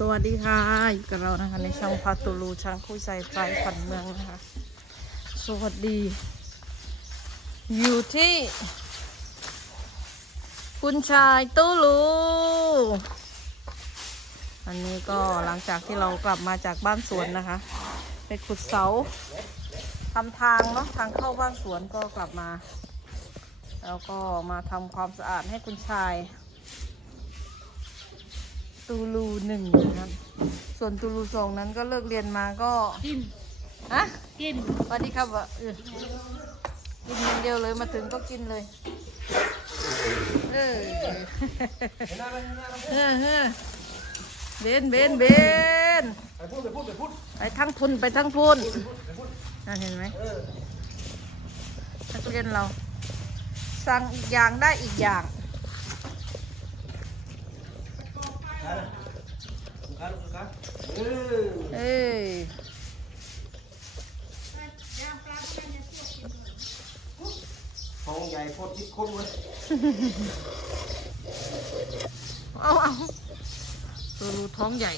สวัสดีค่ะอยู่กับเรานะคะในช่องพาตูลูช้างคุยใจไฟฝันเมืองนะคะ สวัสดี อยู่ที่ คุณชายตูลูอันนี้ก็หลังจากที่เรากลับมาจากบ้านสวนนะคะ ไปขุดเสาทำทางเนาะทางเข้าบ้านสวนก็กลับมา แล้วก็มาทำความสะอาดให้คุณชาย ตูลูหนึ่งนะครับ ส่วนตูลูสองนั้นก็เลิกเรียนมาก็กินฮะกินสวัสดีครับวะเออกินอย่างเดียวเลยมาถึงก็กินเลยเออเออเออเบนเบนเบนไปพูดไปพูดไปพูดไปทั้งพุนไปทั้งพุนนั่นเห็นไหมนักเรียนเรา สั่งอีกอย่างได้อีกอย่าง ลูกค้าลูกค้า เออเอ้ยทองใหญ่โคตรทิพย์โคตรเลยเอาเอาตูลูท้องใหญ่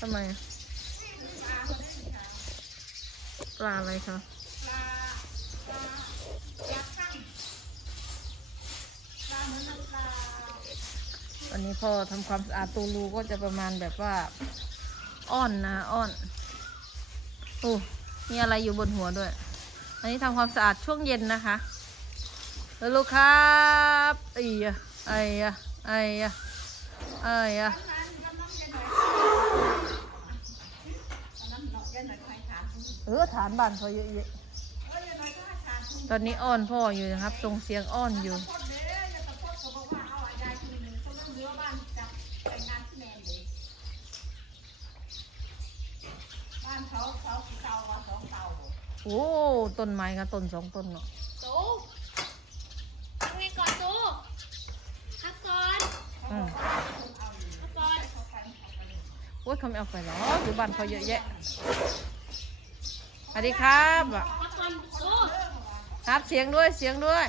ทำไม อะปลาอะไรคะวันนี้พอทำความสะอาดตูรูก็จะประมาณแบบว่าอ้อนนะอ้อนโอ้มีอะไรอยู่บนหัวด้วย อันนี้ทำความสะอาดช่วงเย็นนะคะแล้วลูกครับไอ้ยะไอ้ยะไอ้ยะไอ้ยะ เออฐานบ้านเขาเยอะๆตอนนี้อ้อนพ่ออยู่นะครับส่งเสียงอ้อนอยู่โอ้ต้นไม้ค่ะต้นสองต้นเนาะโตทำไงก่อนโตพักก่อนอืมพักก่อนโอ้ยเขาไม่เอาไปหรออยู่บ้านเขาเยอะแยะส วัสดีครับครับเสียงด้วยเสียงด้วย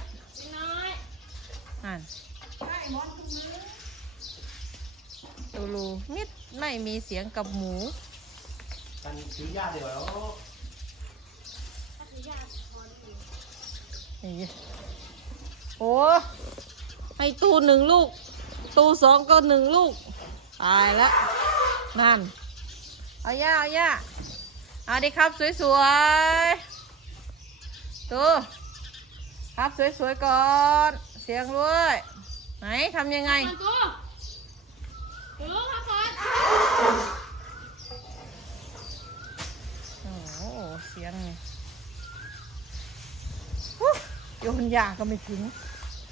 อ่านตูลูมิดไม่มีเสียงกับหมูกันถือยาเดี๋ยวโอ้ให้ตูหนึ่งลูก ตูสองก็หนึ่งลูก ตายแล้วนั่น เอาย่าเอาย่า เอาดิครับ สวยๆตูครับสวยๆก่อน เสียงด้วยไหนทำยังไงก่อนโตโตพักก่อนโอ้โหเสียงนี่ฮู้โยนยาก็ไม่ถึง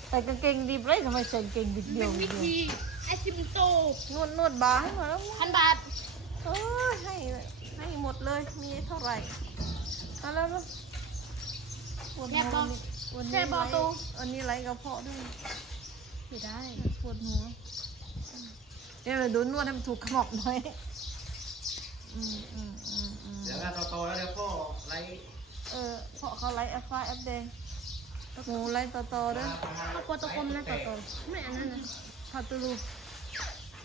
ใส่กางเกงดีเลยทำไมใส่กางเกงบิดเดีเป็ยวนวิธีไอซิมโตนวดนวดบาให้มาแล้วพันบาท เอ้ยให้ให้หมดเลย มีเท่าไหร่มาแล้วลูกปวดหัววันนี้ไลฟ์วันนี้ไลฟ์กระเพาะด้วยไม่ได้ปวดหัวเดี๋ยวเราดูนวดให้มันถูกขมอกหน่อยอืมอืมอืมอืมเดี๋ยวงานโตๆแล้วเดี๋ยวพ่อไล่เออเพราะเขาไลฟ์แอปฟ้าแอปแดงหมูไลฟ์ต่อต่อๆเด้วยเอาโปรโตกรมนะต่อต่อไม่อันนั้นนะพาตูรู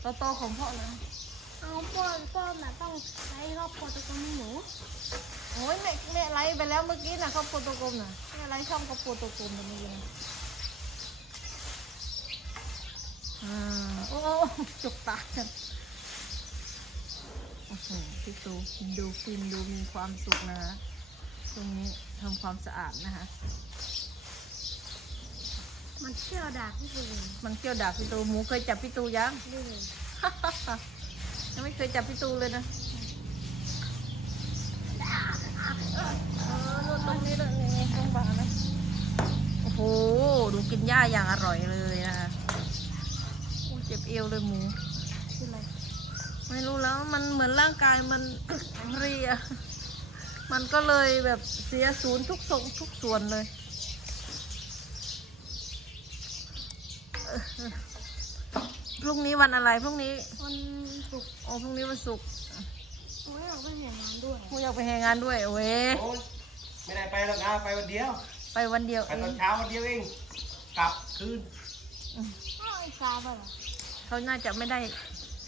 ต่อต่อของพ่อนะ เอาโปรโปรน่ะต้องใช้รอบโปรโตกรมหมูโอ้ยแม่แม่ไลฟ์ไปแล้วเมื่อกี้นะเขาโปรโตโกรมนะแม่ไลฟ์ช่องเขาโปรโตโกรมแบบนี้เลยอ่าโอ้โอ้จุกตาฉันโอ้โหพี่ตูดูฟินดูมีความสุขนะคะตรงนี้ทำความสะอาดนะคะ มันเชี่ยวดาบที่สุดเลยมันเกี่ยวดาบพี่ตูหมูเคยจับพี่ตูยัง นี่เลย ยังไม่เคยจับพี่ตูเลยนะเออนู่นตรงนี้เลยนี่ตรงบ่านะ โอ้โห ดูกินหญ้าอย่างอร่อยเลยนะคะโอ้เจ็บเอวเลยหมูคืออะไรไม่รู้แล้วมันเหมือนร่างกายมันเพรียมันก็เลยแบบเสียศูนย์ทุกทรงทุกส่วนเลยเออ พรุ่งนี้วันอะไรพรุ่งนี้ วันศุกร์โอ้พรุ่งนี้วันศุกร์ไม่อยากไปเห็นงานด้วยกูอยากไปแหงงานด้วยโอ้ยโอ้ยไม่ได้ไปแล้วนะไปวันเดียว ไปวันเดียวไปเอตองนเช้าวันเดียวเอง กลับคืนอ้าวไอ้กาบ้าเหรอเขาน่าจะไม่ได้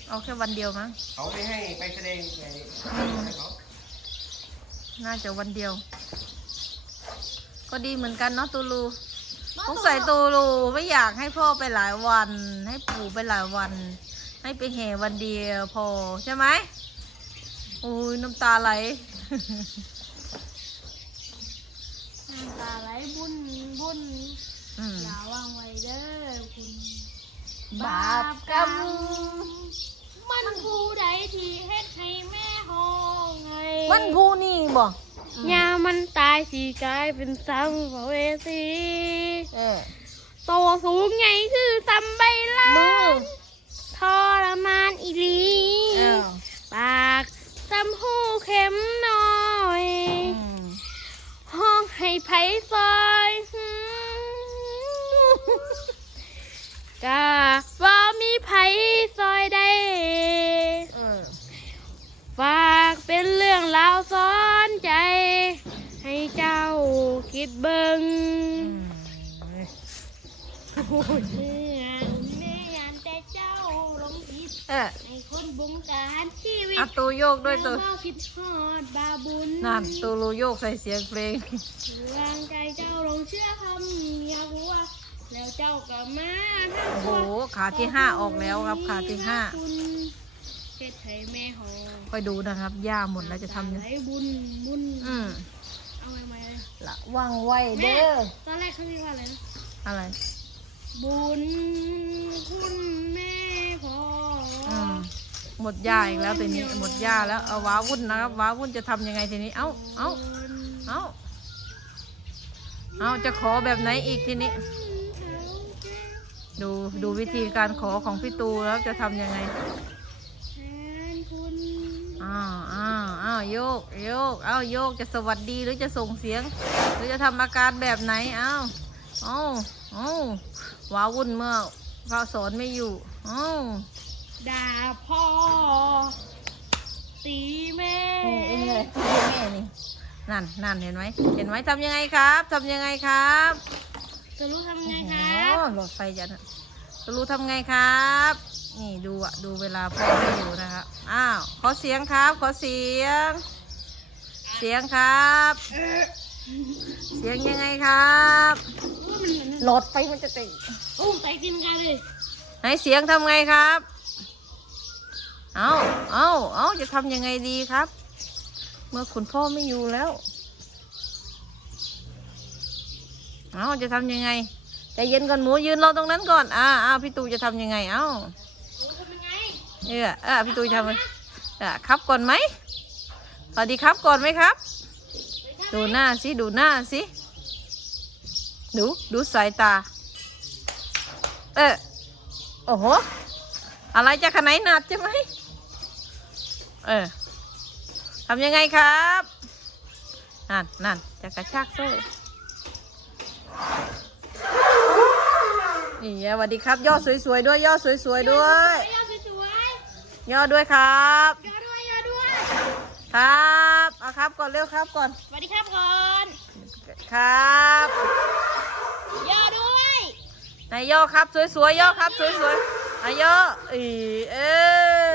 เอาแค่วันเดียวมั้งเขาไม่ให้ไปแสดงไงให้เขาน่าจะวันเดียว ก็ดีเหมือนกันเนาะตูลู สงสัยตูลูไม่อยากให้พ่อไปหลายวัน ให้ปู่ไปหลายวัน ให้ไปแห่วันเดียวพอใช่ไหมโอ้ยน้ำตาไหลน้ำตาไหลบุญบุญอืมอย่าวางไว้เด้อคุณบาปกรรมมันผู้ใดที่เฮ็ดให้แม่ห้องไงมันผู้นี่บ่ ยามันตายสีกลายเป็นสัมภเวสีเออโตสูงไงคือสัมใบลามือ ทรมานอีหลีเออปากสัมหูเข็มหน่อย อืมห้องให้ไผซอยหืมกะว่ามีไผซอยได้ เออ ฝากเป็นเรื่องราวซ้อนใจ ให้เจ้าคิด เบิงอืมเมื่อแม่ยานแต่เจ้าหลงผิดเออให้คนบงการชีวิตเอาตูโยกด้วยตูแล้วบ่คิดฮอดบาบุญนั่นตูลูโยกใส่เสียงเพลงร่างใจเจ้าหลงเชื่อคำอยากรู้ว่าแล้วเจ้าก็มาทั้งโอ้โหตัวขาที่ห้าออกแล้วครับขาที่ห้าคุณเฮ็ดให้แม่หอไปดูนะครับย่าหมดแล้วจะทำยังไหลบุญบุญ อืมเอาใหม่ๆเลยละว่างไว้แม่เด้อ ตอนแรกเขาเรียกว่าอะไรนะ อะไร บุญคุณแม่พอออืม หมดย่าอีกแล้วทีนี้ หมดย่าแล้ว เอาว้าวุ่นนะครับว้าวุ่นจะทำยังไงทีนี้ เอ้า เอ้า เอ้า เอาจะขอแบบไหนอีกทีนี้ ดู ดูวิธีการขอของพี่ตูแล้วจะทำยังไงแทนคุณ อ้าวอ้าว อ้าวโยกโยกอ้าวโยกจะสวัสดีหรือจะส่งเสียง หรือจะทำอาการแบบไหนอ้าวเอ้าเอ้าว้าวุ่นเมื่อพระสอนไม่อยู่เอ้าด่าพ่อ ตีแม่นี่เองเลยแม่นี่นั่นนั่นเห็นไหมเห็นไหมทำยังไงครับทำยังไงครับ จะรู้ทำไงคโอ้รับโหหลอดไฟจะนะจะ รู้ทำไงครับ นี่ดูอะดูเวลาพ่อไม่อยู่นะครับอ้าวขอเสียงครับ ขอเสียง เสียงครับ เสียงยังไงครับว่ามันเหมือนหลอดไฟมันจะติดโอ้ไปกินกันเลยไหนเสียงทำไงครับ เอาเอาเอาจะทำยังไงดีครับ เมื่อคุณพ่อไม่อยู่แล้ว เอาจะทำยังไง ใจเย็นก่อนหมูยืนรอตรงนั้นก่อนอ่าอ่าพี่ตูจะทำยังไงเอาโอ้ทำยังไงเออเออพี่ตูจะทำไงเออครับก่อนไหมสวัสดีครับก่อนไหมครับ ดูหน้าสิดูหน้าสิดูดูสายตา เออโอ้โหอะไรจะขนาดหนัดใช่ไหมเออทำยังไงครับนั่นนั่นจะกระชากโซ่ นี่สวัสดีครับย่อสวยๆด้วยย่อสวยๆด้วย ยอดสวยยอด้วยครับ ๆยอดด้วยยอดด้วยครับเอาครับก่อนเร็วครับก่อนสวัสดีครับก่อนครับยอดด้วยนายย่อครับสวยๆย่อครับสวยๆนายย่ออีเออ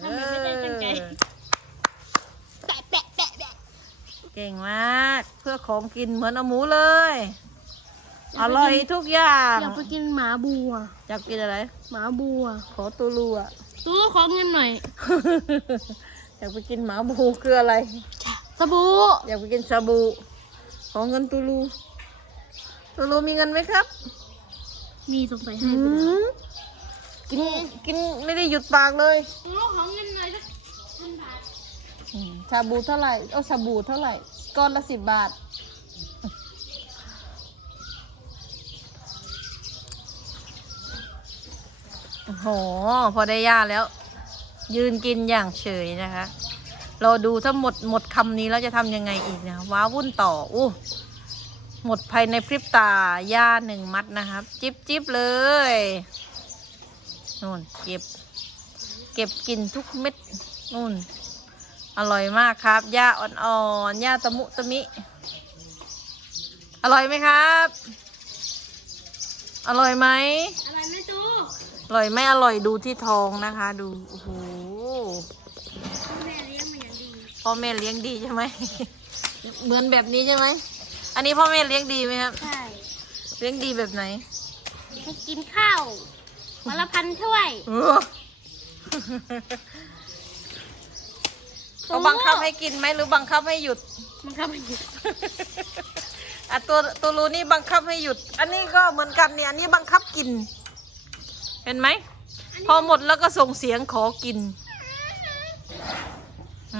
ทำแบบไม่ได้ตั้งใจแปะแปะแปะแปะเก่งมาก เพื่อของกินเหมือนเอาหมูเลย อร่อยทุกอย่าง อยากไปกินหมาบัว อยากกินอะไร หมาบัว ขอตูรูอะตู้ขอเงินหน่อย อยากไปกินหมาบูคืออะไร สบู่ อยากไปกินชาบูขอเงินตูรูตูรูมีเงินไหมครับ มีสงสัยให้หืไปแล้วมกินกินไม่ได้หยุดปากเลยตู้ขอเงินหน่อยสักพันบาทอืมชาบูเท่าไหร่ เอาชาบูเท่าไหร่ ก้อนละสิบบาท โอ้โห พอได้ย่าแล้ว ยืนกินอย่างเฉยนะคะ เราดูถ้าหมดหมดคำนี้แล้วจะทำยังไงอีกนะว้าวุ่นต่ออู้หมดภายในพริบตาย่าหนึ่งมัดนะครับ จิบจิบเลยนู่นเก็บ เก็บกินทุกเม็ดนู่น อร่อยมากครับหญ้าอ่อนๆหญ้าตะมุตะมิ อร่อยไหมครับ อร่อยไหมอะไรไม่ตู อร่อยไม่อร่อยดูที่ทองนะคะ ดูโอ้โหแม่เลี้ยงมาอย่างดีพ่อแม่เลี้ยงดีใช่ไหม เหมือนแบบนี้ใช่ไหมอันนี้พ่อแม่เลี้ยงดีไหมครับ ใช่เลี้ยงดีแบบไหนให้กินข้าววันละพันถ้วยเออเขาบังคับให้กินไหมหรือบังคับให้หยุด มันก็ไม่หยุดอะตัวตัวรูนี่บังคับให้หยุด อันนี้ก็เหมือนกันเนี่ยอันนี้บังคับกิน เห็นไหม พอหมดแล้วก็ส่งเสียงขอกิน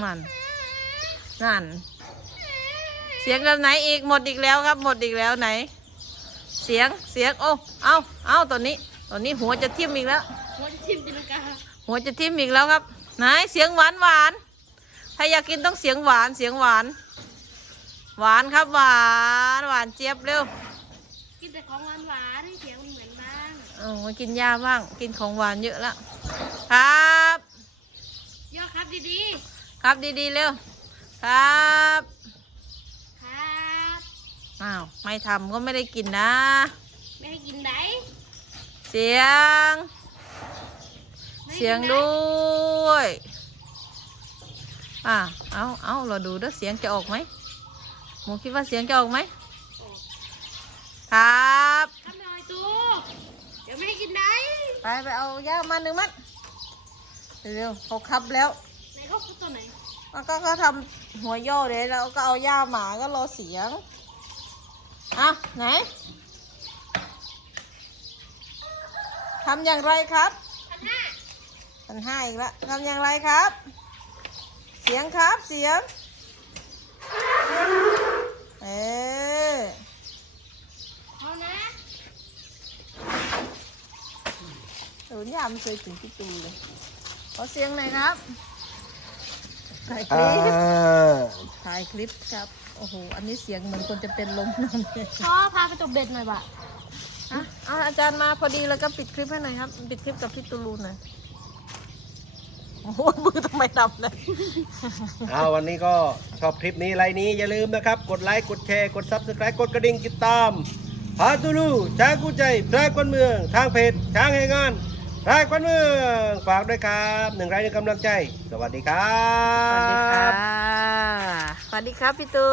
มันนั่น เสียงแบบไหนอีกหมดอีกแล้วครับ หมดอีกแล้วไหน เสียงเสียงโอ้เอาเอาตัวนี้ตัวนี้หัวจะทิ่มอีกแล้ว หัวจะทิ่มตีลังกาหัวจะทิ่มอีกแล้วครับ ไหนเสียงหวานหวานถ้าอยากกินต้องเสียงหวานเสียงหวาน หวานครับหวานหวานเจี๊ยบเร็วกินแต่ของหวานหวานๆเสียงมัน เหมือนบ้างเออมากินยาบ้าง กินของหวานเยอะแล้วครับยอดครับดีครับดีๆเร็ว ครับ ๆ ครับ อ้าว ไม่ทำก็ไม่ได้กินนะ ไม่ให้กินไหนเสียง ไม่ให้เสียงกินไหนด้วย อ่า เอาเอาเราดูด้วยเสียงจะออกไหมหมูคิดว่าเสียงจะออกไหม ครับทำหน่อยตูเดี๋ยวไม่ให้กินไหน ไปไปเอาย่ามาหนึ่งมัดเร็วๆเขาคับแล้วไหนเขาคือตัวไหนแล้วก็ก็ทำหัวย่อเลยแล้วก็เอาย่าหมาก็รอเสียงอะไหนทำอย่างไรครับพันห้าพันห้าอีกแล้วทำอย่างไรครับ เสียงครับเสียงเออ เอานะ หนูยามเคยถึงพี่ตูเลยขอเสียงหน่อยครับถ่ายคอ่าลิปถ่ายคลิปครับ โอ้โห อันนี้เสียงเหมือนคนจะเป็นลมนั่นเลยพ่อพาไปตบเบ็ดหน่อยบะอะเอาอาจารย์มาพอดีแล้วก็ปิดคลิปให้หน่อยครับ ปิดคลิปกับพี่ตูลูหน่อยโอ้โหมือทำไมดำเลยเอาวันนี้ก็ชอบคลิปนี้ไลน์นี้อย่าลืมนะครับ กดไลค์ กดแชร์ กดซับสไครต์กดกระดิ่งติดตามพาตูลูช้างกู้ใจพระกวนเมือง ทางเพจช้างแห่งงาน พระกวนเมืองฝากด้วยครับหนึ่งไร่หนึ่งกำลังใจ สวัสดีครับ สวัสดีครับ สวัสดีครับพี่ตู